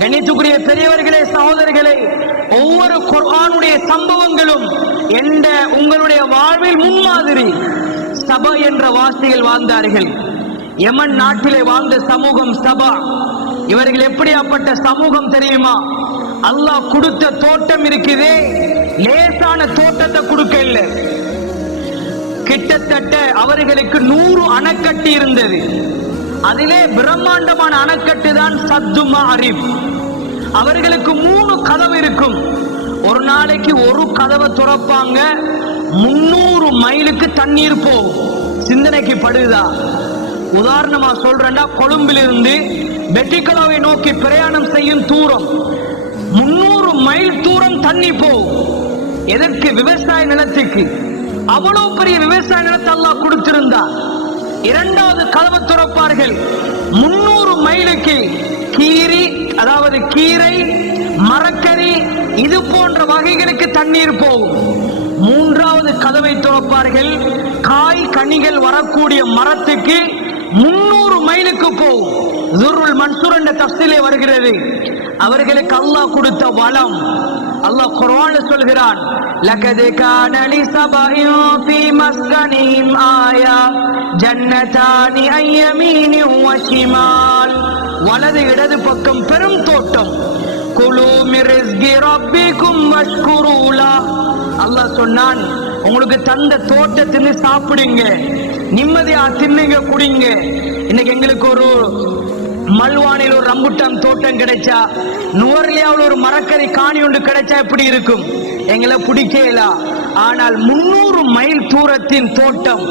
கணித்துக்குரிய பெரியவர்களே சகோதரர்களே ஒவ்வொரு குர்ஆனுடைய சம்பவங்களும் எந்த உங்களுடைய வாழ்வில் முன்மாதிரி சபா என்ற வாசிகள் வாழ்ந்தார்கள். யமன் நாட்டிலே வாழ்ந்த சமூகம் சபா. இவர்கள் எப்படியாப்பட்ட சமூகம் தெரியுமா? அல்லாஹ் கொடுத்த தோட்டம் இருக்குதே லேசான தோட்டத்தை கொடுக்க இல்லை. கிட்டத்தட்ட அவர்களுக்கு நூறு அணைக்கட்டி இருந்தது அதிலே பிரம்மாண்டமான அணைக்கட்டு தான் சத்துமா அரிப். அவர்களுக்கு மூணு கதவு இருக்கும். ஒரு நாளைக்கு ஒரு கதவை துறப்பாங்க. முன்னூறு மைலுக்கு தண்ணீர் போகும். சிந்தனைக்கு படுதா? உதாரணமா சொல்றேன்டா கொழும்பிலிருந்து வெட்டிக்கலாவை நோக்கி பிரயாணம் செய்யும் தூரம். முன்னூறு மைல் தூரம் தண்ணி போகும். எதற்கு? விவசாய நிலத்துக்கு. அவ்வளவு பெரிய விவசாய நிலத்தை அல்லாஹ் கொடுத்திருந்தா. இரண்டாவது கதவு துறப்பார்கள். முன்னூறு மைலுக்கு கீரி அதாவது கீரை மரக்கறி இது போன்ற வகைகளுக்கு தண்ணீர் போகும். மூன்றாவது கதவை துறப்பார்கள். காய் கனிகள் வரக்கூடிய மரத்துக்கு முன்னூறு மைலுக்கு போகும். துருள் மன்சூர் என்ற தப்சிலே வருகிறது. அவர்களுக்கு அல்லாஹ் கொடுத்த வளம். அல்லாஹ் குர்ஆன்ல சொல்கிறான் லகத் கான லிஸபஇன் ஃபீ மஸ்கனிஹிம் ஆய ஜன்னதானி அன் யமீனின் வலது இடது பக்கம் பெரும் தோட்டம். குலு மின் ரப்பிக்கும் அல்லாஹ் சொன்னான் உங்களுக்கு தந்த தோட்டத்தின்னு சாப்பிடுங்க. நிம்மதியா தின்னுங்க குடிங்க. இன்னைக்கு எங்களுக்கு ஒரு மல்வானில் ஒரு ரம்புட்டான் தோட்டம் கிடைச்சா நுவர்லியாவில் ஒரு மரக்கறி காணி ஒன்று கிடைச்சா எப்படி இருக்கும்? எங்களை பிடிக்கலா ஆனால் முன்னூறு மைல் தூரத்தின் தோட்டம்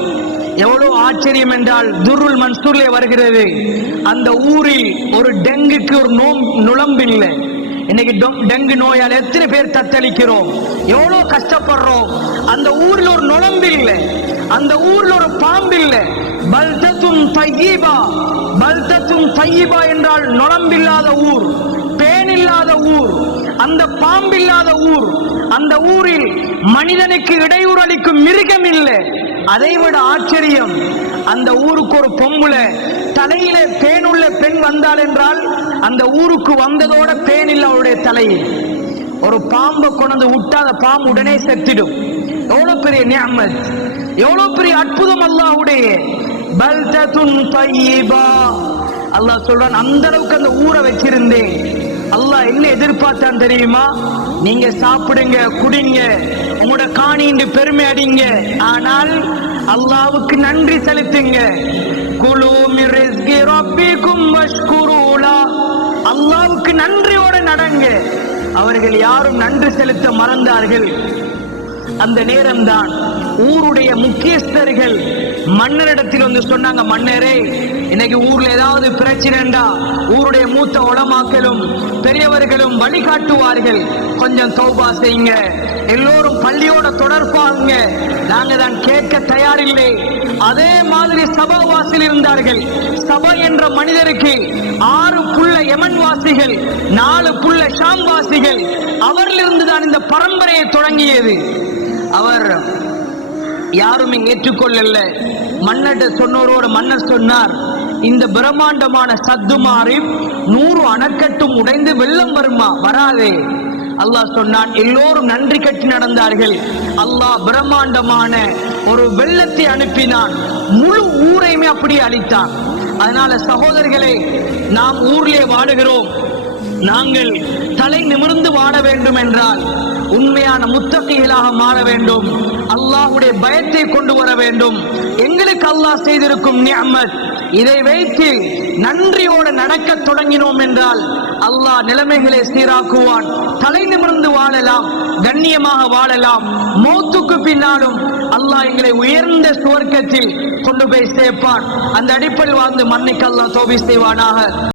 எவ்வளவு ஆச்சரியம் என்றால் துருள் மன்சூர்லே வருகிறது. அந்த ஊரில் ஒரு டெங்குக்கு ஒரு நோம் நுழம்பு இல்லை. இன்னைக்கு டெங்கு நோயால் எத்தனை பேர் தத்தளிக்கிறோம்? எவ்வளவு கஷ்டப்படுறோம்? அந்த ஊரில் ஒரு நுழம்பு இல்லை. அந்த ஊரில் ஒரு பாம்பு இல்லை. பல்தத்தும் தையீபா பல்தத்தும் தையீபா என்றால் நுழம்பில்லாத ஊர் பேனில்லாத ஊர் அந்த பாம்பில்லாத ஊர் அந்த ஊரில் மனிதனுக்கு இடையூறு அளிக்கும் மிருகம் இல்லை அதைவிட ஆச்சரியம் அந்த ஊருக்கு ஒரு பொம்புல தலையில பேனுள்ள பெண் வந்தாள் என்றால் அந்த ஊருக்கு வந்ததோட பேன் இல்லை அவருடைய தலையில் ஒரு பாம்பை கொண்டு விட்டாத பாம்பு உடனே செத்திடும். எவ்வளவு பெரிய நியமத் எவ்வளவு பெரிய அற்புதம் அல்லாவுடைய அல்லாஹ் சொல்றான் அந்த அளவுக்கு அந்த ஊரை வச்சிருந்தேன். அல்லாஹ் என்ன எதிர்பார்த்தான் தெரியுமா? நீங்க சாப்பிடுங்க குடிங்க உங்களோட காணின்னு பெருமை அடிங்க. ஆனால் அல்லாவுக்கு நன்றி செலுத்துங்க. குலு மின் நன்றியோட நடங்க. அவர்கள் யாரும் நன்றி செலுத்த மறந்தார்கள். அந்த நேரம்தான் ஊருடைய முக்கியஸ்தர்கள் மன்னரிடத்தில் வந்து சொன்னாங்க மன்னரே இன்னைக்கு ஊர்ல ஏதாவது பிரச்சனைண்டா ஊருடைய மூத்த உளமாக்களும் பெரியவர்களும் வழிகாட்டுவார்கள். கொஞ்சம் தௌபா செய்யுங்க. எல்லோரும் பள்ளியோட தொடர்பாங்க நாங்க தான் கேட்க தயாரில்லை. அதே மாதிரி சபாவாசில் இருந்தார்கள். சபா என்ற மனிதருக்கு ஆறு புள்ள யமன் வாசிகள் நாலு புள்ள ஷாம் வாசிகள் அவரிலிருந்து தான் இந்த பரம்பரையை தொடங்கியது. அவர் யாருமே ஏற்றுக்கொள்ளல மன்னட்ட சொன்னோரோட மன்னர் சொன்னார் இந்த பிரம்மாண்டமான சத்து மாறி நூறு அணைக்கட்டும் உடைந்து வெள்ளம் வருமா? வராதே. அல்லாஹ் சொன்னான் எல்லோரும் நன்றி கட்டி நடந்தார்கள். அல்லாஹ் பிரம்மாண்டமான ஒரு வெள்ளத்தை அனுப்பினான். முழு ஊரையுமே அப்படியே அழித்தான். அதனால சகோதரர்களே நாம் ஊர்லே வாடுகிறோம். நாங்கள் தலை நிமிர்ந்து வாட வேண்டும் என்றால் உண்மையான முத்தகைகளாக மாற வேண்டும். அல்லாஹுடைய பயத்தை கொண்டு வர வேண்டும். எங்களுக்கு அல்லாஹ் செய்திருக்கும் நியமத். இதை வைத்து நன்றியோடு நடக்கத் தொடங்கினோம் என்றால் அல்லாஹ் நிலைமைகளை சீராக்குவான். தலை நிமிர்ந்து வாழலாம் கண்ணியமாக வாழலாம். மௌத்துக்கு பின்னாலும் அல்லாஹ் எங்களை உயர்ந்த சுவர்க்கத்தில் கொண்டு போய் சேர்ப்பான். அந்த அடிப்படையில் வாழ்ந்து மன்னிக்கு அல்லாஹ் தோபி செய்வானாக.